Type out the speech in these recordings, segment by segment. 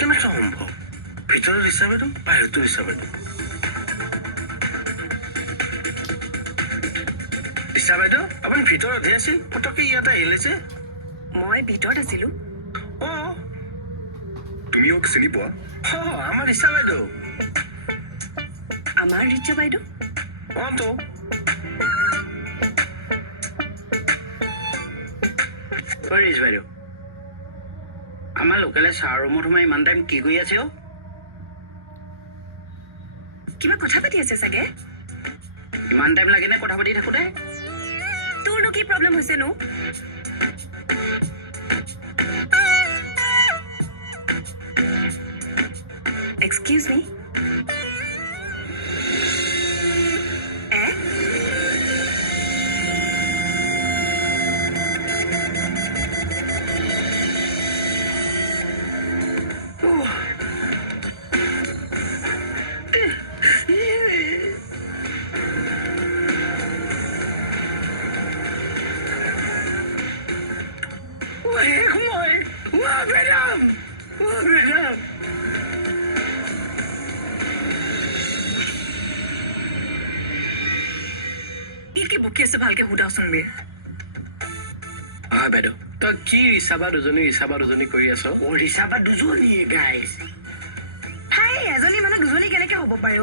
কেনেকৈ সম্ভৱ? ভিতৰত ৰিচা বাইদেউ, বাহিৰতো ৰিচা বাইদেউ। ৰিচা বাইদেউ, আপুনি ভিতৰতহে আছিল, পটককৈ ইয়াতে আহিলে যে? মই ভিতৰত আছিলো। অঁ, তুমি মোক চিনি পোৱা? আমাৰ ৰিচা বাইদেউ। আমাৰ ৰিচা বাইদেউ? অঁ তো। ৰিচ বাইদেউ, আমাৰ লোকেলে চাহ ৰুমত সোমাই ইমান টাইম কি কৰি আছে? কিবা কথা পাতি আছে চাগে। ইমান টাইম লাগেনে কথা পাতি থাকোঁতে? তোৰনো কি প্ৰব্লেম হৈছেনো? এক্সকিউজ মি। কি বকি আছে ভালকে সুধাচোন বে। হয় বাইদেউ, তই কি ৰিচাবা দুজনী কৰি আছ? ৰিচাবা দুজনীয়ে গাইজ। হাই, এজনী মানুহ দুজনী কেনেকে হ'ব পাৰে?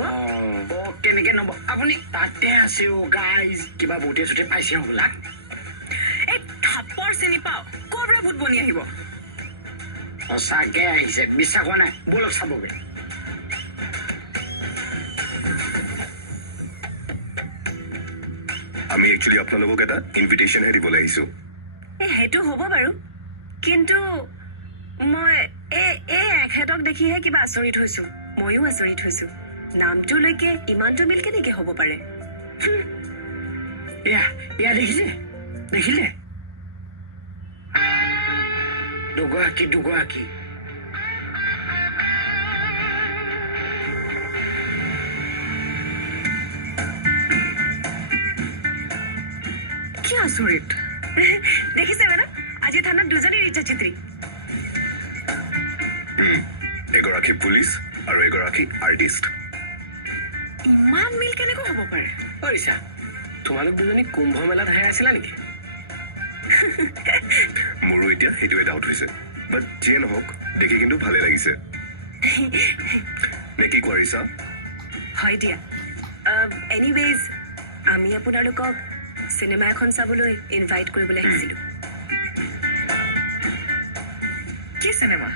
কেনেকে নব? আপুনি তাতে আছে গাইজ। কিবা ভূতে চুতে পাইছে হ'বলা। এই থাপৰ চিনি পাওঁ, ক'ৰ পৰা ভূত বনি আহিব? সঁচাকে আহিছে, বিশ্বাস হোৱা নাই? বলক চাবগে। আমি একচুৱেলি আপোনালোকক এটা ইনভিটেশ্যনহে দিবলৈ আহিছো। সেইটো হ'ব বাৰু, কিন্তু মই এখেতক দেখিহে কিবা আচৰিত হৈছো। ময়ো আচৰিত হৈছো, নামটোলৈকে ইমানটো মিল কেনেকে হ'ব পাৰে? এয়া দেখিলে দুগৰাকী কি আচৰিত? দেখিছে মেডাম, আজি থানাত দুজনী ৰিচা চিত্ৰী। এগৰাকী পুলিচ আৰু এগৰাকী আৰ্টিষ্ট। ইমান মিল কেনেকৈ হ'ব পাৰে? ৰিচা, তোমালোক দুজনী কুম্ভ মেলাত হেৰাই আছিলা নেকি? মোৰো এতিয়া সেইটোৱে ডাউট হৈছে, বাট যিয়ে নহওক দেখি কিন্তু ভালে লাগিছে। নে কি কোৱা ৰিচা? হয় দিয়া। এনিৱেজ, আমি আপোনালোকক চিনেমা এখন চাবলৈ ইনভাইট কৰিবলৈ আহিছিলো। কি চিনেমা?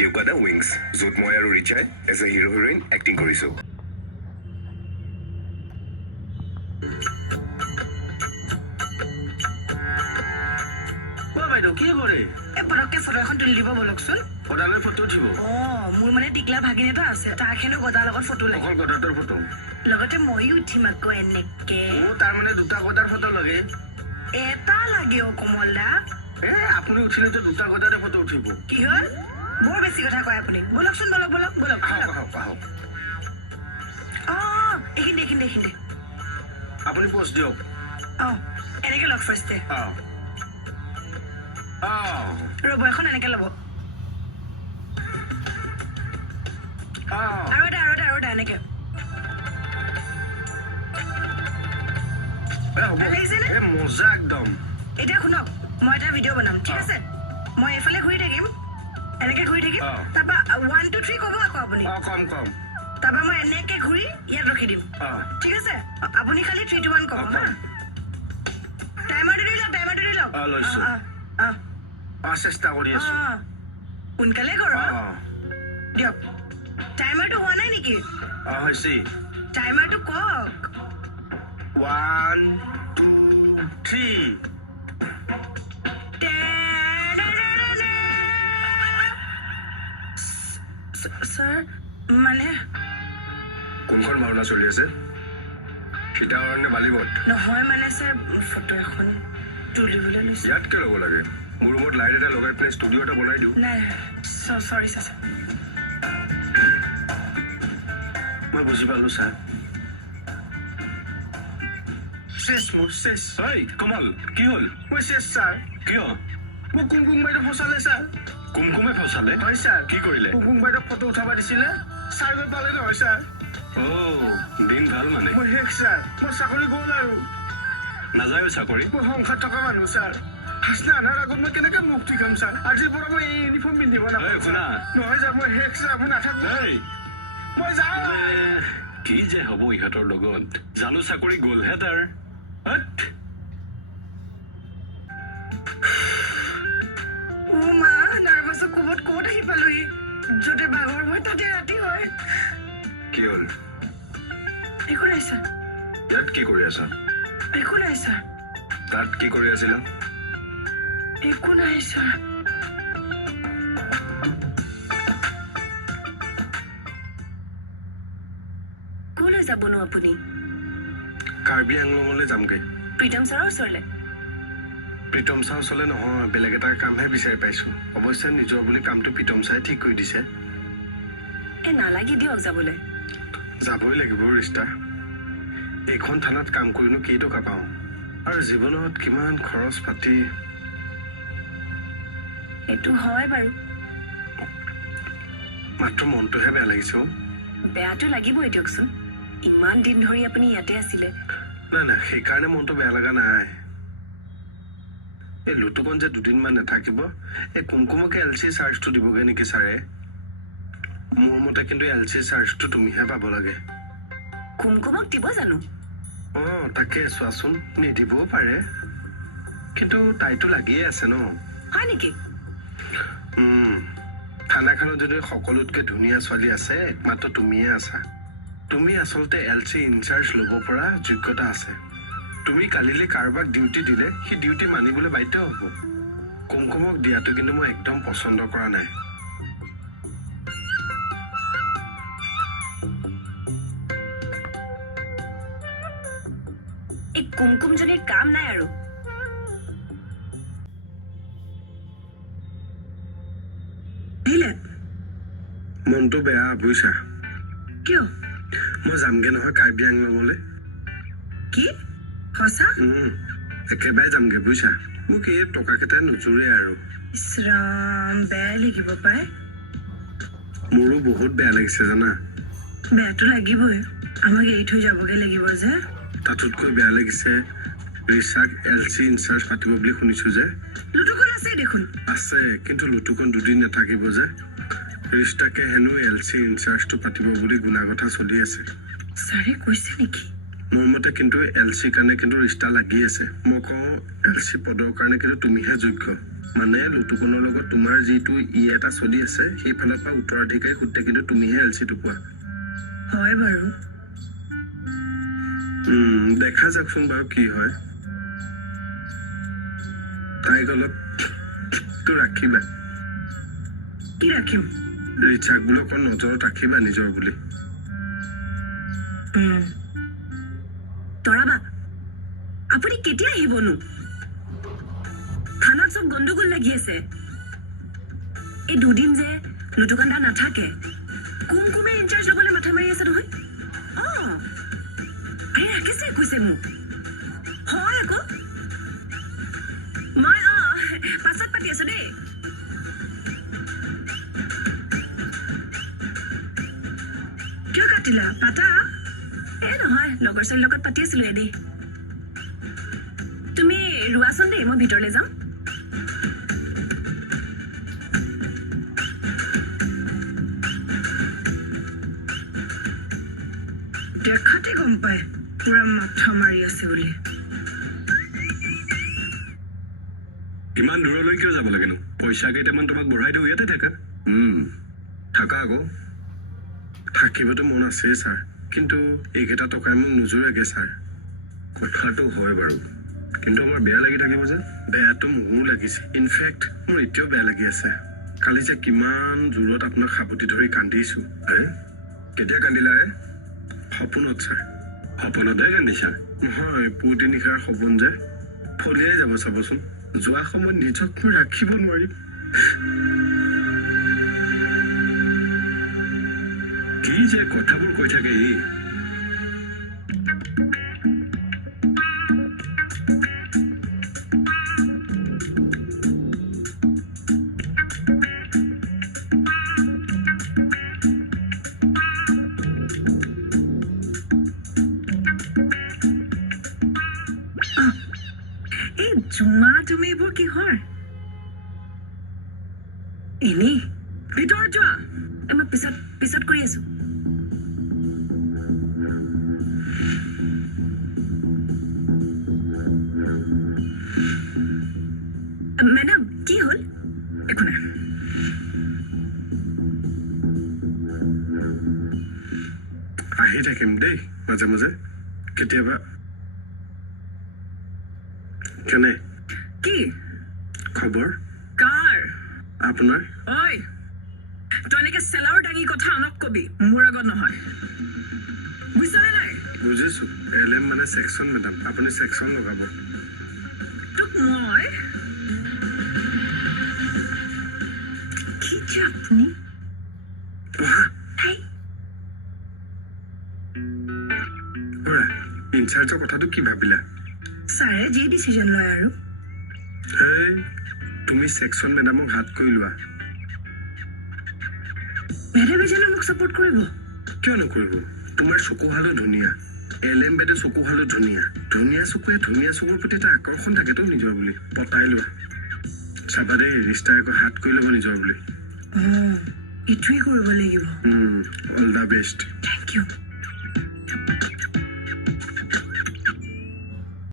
দেউকা দ্য উইংছ, য'ত মই আৰু ৰিচাই as a hero heroine acting কৰিছো। বাইদেউ কি কৰে? পটককে ফটো এখন তুলি দিব বলকচোন। সদালৈ ফটো উঠিব? মোৰ মানে টিকলা ভাগিন এটা আছে, তাক হেনো গদাৰ লগত ফটো লাগে। অকল গদাটোৰ ফটো? লগতে ময়ো উঠিম আকৌ এনেকে। তাৰমানে দুটা গদাৰ ফটো লাগে? এটা লাগে অ কমল দা। আপুনি উঠিলেতো দুটা গদাৰে ফটো উঠিব। কি হ'ল? বৰ বেছি কথা কয় আপুনি। বলকচোন, বলক। আহক। এইখিনি। আপুনি পোষ্ট দিয়ক। এনেকে লওক ফাৰ্ষ্টে। ৰ'ব, এখন এনেকে ল'ব। আৰু এটা এনেকে। মজা একদম। এতিয়া শুনক, মই এটা ভিডিঅ' বনাম, ঠিক আছে? মই এইফালে ঘূৰি থাকিম, এনেকে ঘূৰি থাকিম। তাৰপা 1 2 3 ক'ব আকৌ আপুনি। কম। তাৰপা মই এনেকে ঘূৰি ইয়াত ৰখি দিম, ঠিক আছে? আপুনি খালি 3 2 1 ক'ব, হা? টাইমাৰটো দি লওক। লৈছো। চেষ্টা কৰি আছো। সোনকালে কৰক দিয়ক। টাইমাৰটো হোৱা নাই নেকি? হৈছে। টাইমাৰটো কওক। 1 2 3। ছাৰ, মানে কোনখন ভাওনা চলি আছে? সীতাহৰণ নে বালিবট? নহয় মানে ছাৰ, ফটো এখন তুলিবলৈ লৈছো। ইয়াতকে ল'ব লাগে। মোৰ ৰুমত লাইট এটা লগাই পেলাই ষ্টুডিঅ' এটা বনাই দিওঁ। নাই, চৰি ছাৰ। মই বুজি পালো ছাৰ। শেষ। কমল, কি হ'ল? মই শেষ ছাৰ। কিয়? মোক কুমকুম বাইদেউ ফচালে ছাৰ কুমকুমে ফচালে হয় ছাৰ কি কৰিলে কুমকুম বাইদেউ ফটো উঠাব দিছিলে ছাৰ গৈ পালে নহয় ছাৰ দিন ভাল মানে মই শেষ ছাৰ মোৰ চাকৰি গ'ল আৰু নাযায়ো চাকৰি মই সংসাৰ থকা মানুহ ছাৰ হাসনা আনাৰ আগত মই কেনেকে মুক্তি খাম ছাৰ আজিৰ পৰা মই এই ইউনিফৰ্ম পিন্ধিব নাপাওঁ শুনা নহয় ছাৰ মই শেষ ছাৰ মই নাথাকো মই যাওঁ কি যে হ'ব ইহঁতৰ লগত জানো চাকৰি গ'লহে তাৰ মা নাৰ্ভাছত ক'ত আহি পালোহি য'তে ভাগৰ হয় তাতে ৰাতি হয় কি হ'ল একো নাই ছাৰ ইয়াত কি কৰি আছা একো নাই ছাৰ তাত কি কৰি আছিলা একো নাই ছাৰ ক'লৈ যাবনো আপুনি কাৰ্বি আংলঙলৈ যামগৈ প্ৰীতম ছাৰৰ ওচৰলৈ প্ৰীতম ছাৰ ওচৰলৈ নহয় বেলেগ এটা কামহে বিচাৰি পাইছোঁ অৱশ্যে নিজৰ বুলি কামটো প্ৰীতম ছাৰে ঠিক কৰি দিছে নালাগে দিয়ক যাবলৈ যাবই লাগিব ৰিষ্টা এইখন থানাত কাম কৰিনো কেইটকা পাওঁ আৰু জীৱনত কিমান খৰচ পাতি সেইটো হয় বাৰু মাত্ৰ মনটোহে বেয়া লাগিছে বেয়াটো লাগিবই দিয়কচোন ইমান দিন ধৰি আপুনি ইয়াতে আছিলে নাই সেইকাৰণে মনটো বেয়া লগা নাই এই লুটুকন যে দুদিনমান নাথাকিব এই কুমকুমকে LC চাৰ্জটো দিবগৈ নেকি ছাৰে মোৰ মতে কিন্তু LC চাৰ্জটো তুমিহে পাব লাগে কুমকুমক দিব জানো তাকে চোৱাচোন নিদিবও পাৰে কিন্তু তাইতো লাগিয়ে আছে ন হয় নেকি থানাখনত যদি সকলোতকৈ ধুনীয়া ছোৱালী আছে একমাত্ৰ তুমিয়ে আছা তুমি আচলতে LC ইনচাৰ্জ ল'ব পৰা যোগ্যতা আছে তুমি কালিলৈ কাৰোবাক ডিউটি দিলে সেই ডিউটি মানিবলৈ বাধ্য হ'ব কুমকুমক দিয়াটো কিন্তু মই একদম পচন্দ কৰা নাই এই কুমকুমজনীৰ কাম নাই আৰু মনটো বেয়া বুজিছা কিয় মই যামগে নহয় কাৰ্বি আংলঙলৈ কি সঁচা একেবাৰে যামগে বুজিছা মোক এই টকাকেইটাই নোজোৰে আৰু ইছৰাম বেয়াই লাগিব পাই মোৰো বহুত বেয়া লাগিছে জানা বেয়াটো লাগিবই আমাক এৰি থৈ যাবগে লাগিব যে তাতোতকৈ বেয়া লাগিছে ৰিচাক LC ইনচাৰ্জ পাতিব বুলি শুনিছো যে লুটুকন আছে দেখোন আছে কিন্তু লুটুকন দুদিন নাথাকিব যে ৰিষ্টাকে হেনো LC ইনচাৰ্জটো পাতিব বুলি গুণা কথা চলি আছে ছাৰে কৈছে নেকি মোৰ মতে কিন্তু LC কাৰণে কিন্তু ৰিষ্টা লাগি আছে মই কওঁ LC পদৰ কাৰণে কিন্তু তুমিহে যোগ্য মানে লুটুকনৰ লগত তোমাৰ যিটো এটা চলি আছে সেইফালৰ পৰা উত্তৰাধিকাৰী সূত্ৰে কিন্তু তুমিহে LCটো পোৱা হয় বাৰু দেখা যাওকচোন বাৰু কি হয় তাইক অলপ ৰাখিবা কি ৰাখিম ৰিচাক বোলো অকণ নজৰত ৰাখিবা নিজৰ বুলি তৰাবা আপুনি কেতিয়া আহিবনো থানাত চব গণ্ডগোল লাগি আছে এই দুদিন যে লুটুকান্দা নাথাকে কুমকুমে ইনচাৰ্জ ল'বলৈ মাথা মাৰি আছে নহয় ৰাকেশে কৈছে মোক হয় আকৌ মই পাছত পাতি আছো দেই কিয় কাটিলা পাতা নহয় লগৰ ছোৱালীৰ লগত পাতি আছিলো এদি তুমি ৰোৱাচোন দেই মই ভিতৰলৈ যাম দেখাতে গম পায় পুৰা মাথা মাৰি আছে বুলি ইমান দূৰলৈ কিয় যাব লাগেনো পইচা কেইটামান তোমাক বঢ়াই দিওঁ ইয়াতে থাকা থাকা আকৌ থাকিবতো মন আছে ছাৰ কিন্তু এইকেইটা টকাই মোক নোজোৰেগে ছাৰ কথাটো হয় বাৰু কিন্তু আমাৰ বেয়া লাগি থাকিব যে বেয়াটো মোৰো লাগিছে ইনফেক্ট মোৰ এতিয়াও বেয়া লাগি আছে কালি যে কিমান জোৰত আপোনাক সাৱটি ধৰি কান্দিছো কেতিয়া কান্দিলা সপোনত ছাৰ সপোনতহে কান্দিছা নহয় পুৱতি নিশাৰ সপোন যে ফলিয়াই যাব চাবচোন যোৱা সময়ত নিজক মই ৰাখিব নোৱাৰিম কি যে কথাবোৰ কৈ থাকে চুমা তুমি এইবোৰ কিহৰ এনেই ভিতৰত যোৱা মই পিছত কৰি আছো মেডাম কি হ'ল একো নাই আহি থাকিম দেই মাজে মাজে কেতিয়াবা কেনে কি খবৰ কাৰ আপোনাৰ ঐ তই এনেকে চেলাৰ দাঙি কথা আনক কবি মোৰ আগত নহয় বুজিছনে নাই বুজিছো LM মানে ছেকশ্যন মেডাম আপুনি ছেকশ্যন লগাব তোক মই কি যে আপুনি খুৰা ইনচাৰ্জৰ কথাটো কি ভাবিলা ছাৰে যি ডিচিজন লয় আৰু হেই তুমি ছেকশ্যন মেডামক হাত কৰি লোৱা মেডামে জানো মোক ছাপোৰ্ট কৰিব কিয় নকৰিব তোমাৰ চকুহালো ধুনীয়া LM বেদে চকুহালো ধুনীয়া ধুনীয়া চকুৱে ধুনীয়া চকুৰ প্ৰতি এটা আকৰ্ষণ থাকেতো নিজৰ বুলি পতাই লোৱা চাবা দেই ৰিষ্টাই আকৌ হাত কৰি ল'ব নিজৰ বুলি এইটোৱে কৰিব লাগিব all the best thank U